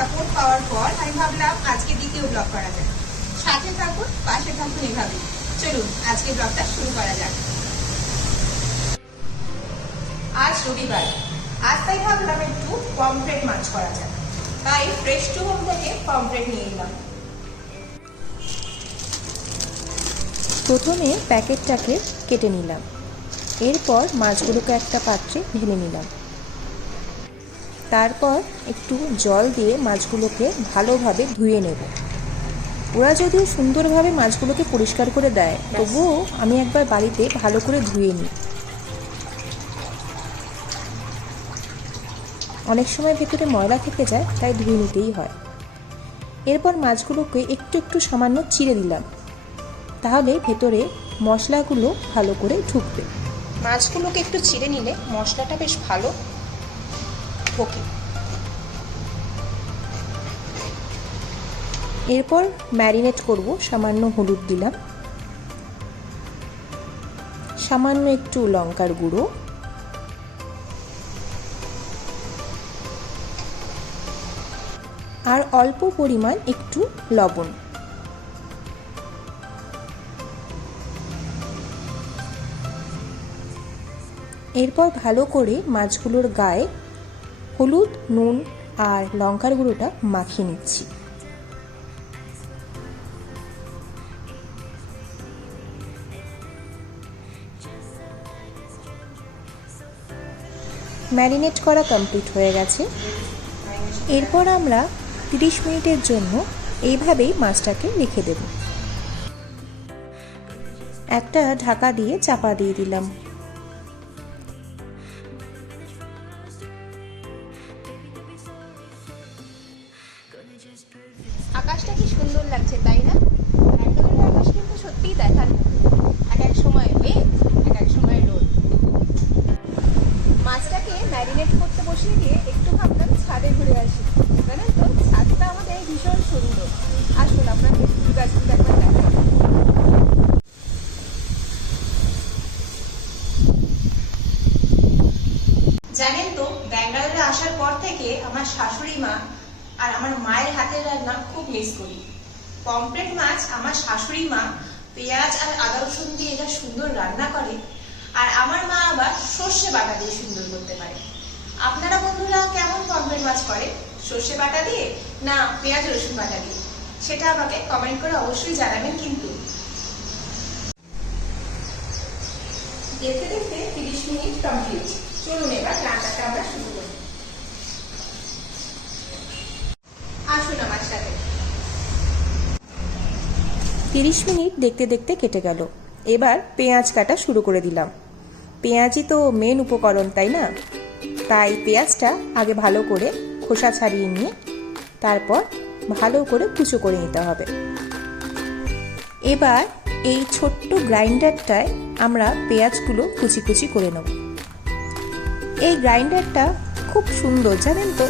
Support পাওয়ার পর আমি ভাবলাম আজকে দ্বিতীয় ব্লগ করা যায়। সাথে থাকুন, পাশে থাকুন, এভাবে চলুন আজকে ব্লগটা শুরু করা যাক। আজ রবিবার, আজ তাই ভাবলাম একটু পমফ্রেট মাছ করা যাক, তাই ফ্রেশ টু হোম থেকে পমফ্রেট নিয়ে এলাম। প্রথমে প্যাকেটটাকে কেটে নিলাম, এরপর মাছগুলোকে একটা পাত্রে ঢেলে নিলাম। তারপর একটু জল দিয়ে মাছগুলোকে ভালোভাবে ধুয়ে নেব। ওরা যদিও সুন্দরভাবে মাছগুলোকে পরিষ্কার করে দেয়, তবুও আমি একবার বাড়িতে ভালো করে ধুয়ে নিই। অনেক সময় ভেতরে ময়লা থেকে যায়, তাই ধুয়ে নিতেই হয়। এরপর মাছগুলোকে একটু একটু সামান্য চিড়ে দিলাম, তাহলে ভেতরে মশলাগুলো ভালো করে ঢুকবে। মাছগুলোকে একটু চিড়ে নিলে মশলাটা বেশ ভালো ঢোকে। এরপর ম্যারিনেট করব। সামান্য হলুদ দিলাম, সামান্য একটু লঙ্কার গুঁড়ো, আর অল্প পরিমাণ একটু লবণ। এরপর ভালো করে মাছগুলোর গায়ে হলুদ, নুন আর লঙ্কার গুঁড়োটা মাখিয়ে নিচ্ছি। ম্যারিনেট করা কমপ্লিট হয়ে গেছে। এরপর আমরা 30 মিনিটের জন্য এইভাবেই মাছটাকে রেখে দেব। একটা ঢাকা দিয়ে চাপা দিয়ে দিলাম। আকাশটা কি সুন্দর লাগছে, তাই না? ব্যাঙ্গালোরের আকাশ কিন্তু সত্যিই দেখার মতো। এক এক সময় মেঘ, এক এক সময় রোদ। মাছটাকে ম্যারিনেট করতে বসিয়ে দিয়ে একটু ভাবলাম ছাদে ঘুরে আসি। জানেন তো, ছাদটা আমাদের ভীষণ সুন্দর। আসুন আপনাকে ফুল গাছগুলো একবার দেখাবো। জানেন তো, ব্যাঙ্গালোরে আসার পর থেকে আমার শাশুড়ি মা আর আমার মায়ের হাতের রান্না খুব মিস করি। পমফ্রেট মাছ আমার শাশুড়ি মা পেঁয়াজ আর আদা রসুন দিয়ে যা সুন্দর রান্না করে, আর আমার মা আবার সর্ষে বাটা দিয়ে সুন্দর করতে পারে। আপনারা বন্ধুরা কেমন পমফ্রেট মাছ করে, সর্ষে বাটা দিয়ে না পেঁয়াজ রসুন বাটা দিয়ে? সেটা আমাকে কমেন্ট করে অবশ্যই জানাবেন। কিন্তু দেখতে দেখতে 30 মিনিট কমপ্লিট। চলুন এবার রান্নাটা আমরা শুরু করি। আসুন আমার সাথে। 30 মিনিট দেখতে দেখতে কেটে গেল। এবার পেঁয়াজ কাটা শুরু করে দিলাম। পেঁয়াজই তো মেন উপকরণ, তাই না? তাই পেঁয়াজটা আগে ভালো করে খোসা ছাড়িয়ে নিয়ে তারপর ভালো করে কুচো করে নিতে হবে। এবার এই ছোট্ট গ্রাইন্ডারটায় আমরা পেঁয়াজগুলো কুচি কুচি করে নেব। এই গ্রাইন্ডারটা খুব সুন্দর, জানেন তো,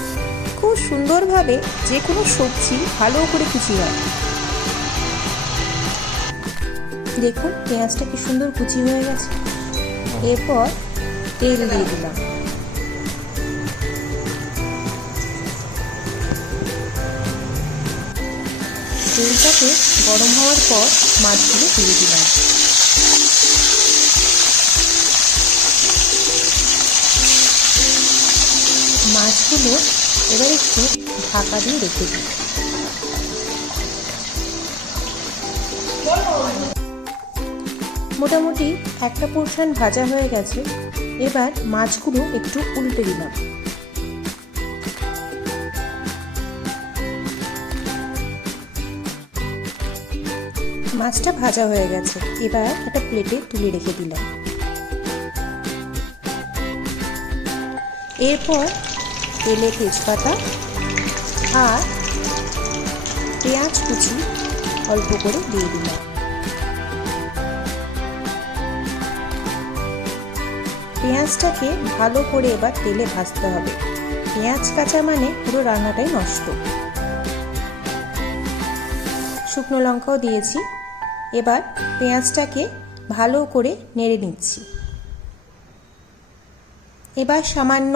খুব সুন্দরভাবে যে কোনো সবজি ভালো করে কুচি হয়। দেখুন পেঁয়াজটা কি সুন্দর কুচি হয়ে গেছে। এরপর তেল দিয়ে দিলাম। তেলটাকে গরম হওয়ার পর মাছগুলো দিয়ে দিলাম। মাছগুলো এবার একটু ঢাকা দিয়ে রেখে দিই। মোটামুটি একটা পোর্শন ভাজা হয়ে গেছে। এবার মাছগুলো একটু উল্টে দিলাম। মাছটা ভাজা হয়ে গেছে, এবার একটা প্লেটে তুলে রেখে দিলাম। এরপর তেলে তেজপাতা আর পেঁয়াজ কুচি অল্প করে দিয়ে দিলাম। পেঁয়াজটাকে ভালো করে এবার তেলে ভাজতে হবে। পেঁয়াজ কাঁচা মানে পুরো রান্নাটাই নষ্ট। শুকনো লঙ্কাও দিয়েছি। এবার পেঁয়াজটাকে ভালো করে নেড়ে নিচ্ছি। এবার সামান্য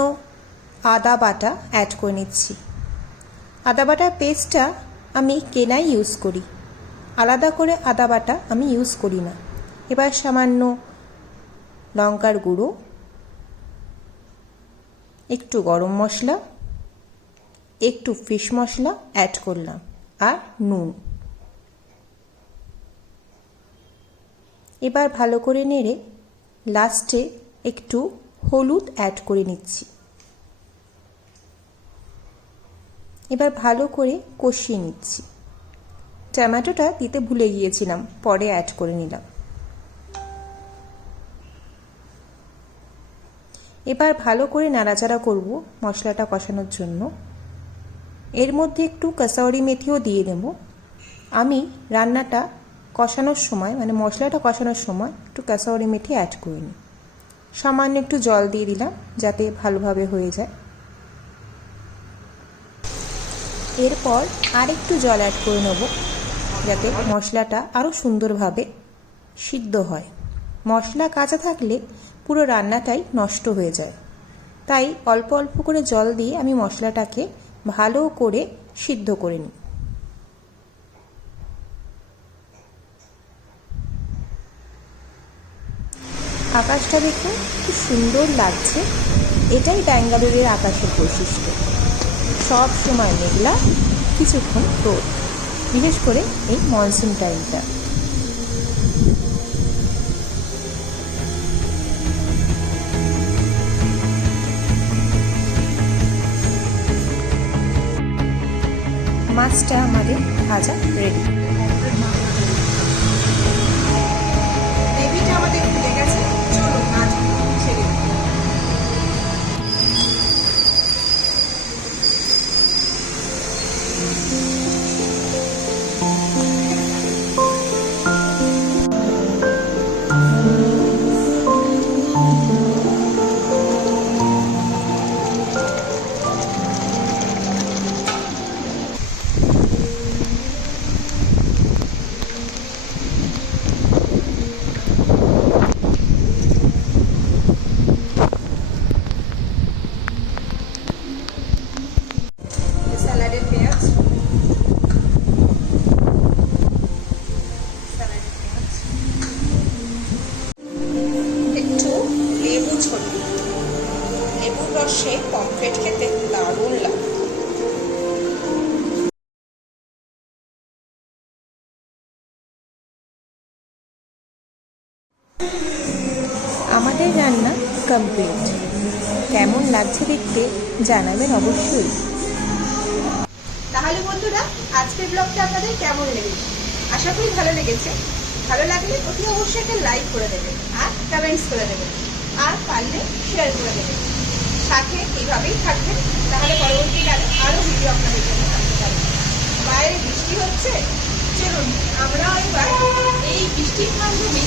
আদা বাটা অ্যাড করে নিচ্ছি। আদা বাটা পেস্টটা আমি কেনাই ইউজ করি, আলাদা করে আদা বাটা আমি ইউজ করি না। এবার সামান্য লঙ্কার গুঁড়ো, একটু গরম মশলা, একটু ফিশ মশলা অ্যাড করলাম আর নুন। এবার ভালো করে নেড়ে লাস্টে একটু হলুদ অ্যাড করে নিচ্ছি। এবার ভালো করে কষিয়ে নিচ্ছি। টমেটোটা দিতে ভুলে গিয়েছিলাম, পরে অ্যাড করে নিলাম। এবার ভালো করে নাড়াচাড়া করব মশলাটা কষানোর জন্য। এর মধ্যে একটু কাসুরি মেথিও দিয়ে দেব। আমি রান্নাটা কষানোর সময় মানে মশলাটা কষানোর সময় একটু কাসুরি মেথি অ্যাড করে নিই। সামান্য একটু জল দিয়ে দিলাম যাতে ভালোভাবে হয়ে যায়। এরপর আর একটু জল অ্যাড করে নেব যাতে মশলাটা আরও সুন্দরভাবে সিদ্ধ হয়। মশলা কাঁচা থাকলে পুরো রান্নাটাই নষ্ট হয়ে যায়, তাই অল্প অল্প করে জল দিয়ে আমি মশলাটাকে ভালো করে সিদ্ধ করে নিই। আকাশটা দেখুন কি সুন্দর লাগছে। এটাই ব্যাঙ্গালোরের আকাশের বৈশিষ্ট্য, সব সময় মেঘলা, কিছুক্ষণ রোদ, বিশেষ করে এই মনসুন টাইমটা। মাছটা আমাদের ভাজা রেডি। গ্রেভিটা আমাদের ফুটে গেছে, চলো মাছগুলো ছেড়ে দিই। স্যালাডের পেঁয়াজ, একটু লেবু ছড়িয়ে, লেবুর রসে পমফ্রেট খেতে দারুণ লাগে। আমাদের রান্না কমপ্লিট। কেমন লাগছে দেখতে জানাবেন অবশ্যই। তাহলে বন্ধুরা, আজকের ব্লগটা আপনাদের কেমন লেগেছে? আশা করি ভালো লেগেছে। ভালো লাগলে অতি অবশ্যই একটা লাইক করে দেবেন আর কমেন্টস করে দেবেন, আর পারলে শেয়ার করে দেবেন। সাথে এইভাবেই থাকবেন, তাহলে পরবর্তীকালে আরও ভিডিও আপনাদের জন্য আনতে পারবেন। বাইরে বৃষ্টি হচ্ছে, চলুন আমরাও এবার এই বৃষ্টির মাধ্যমে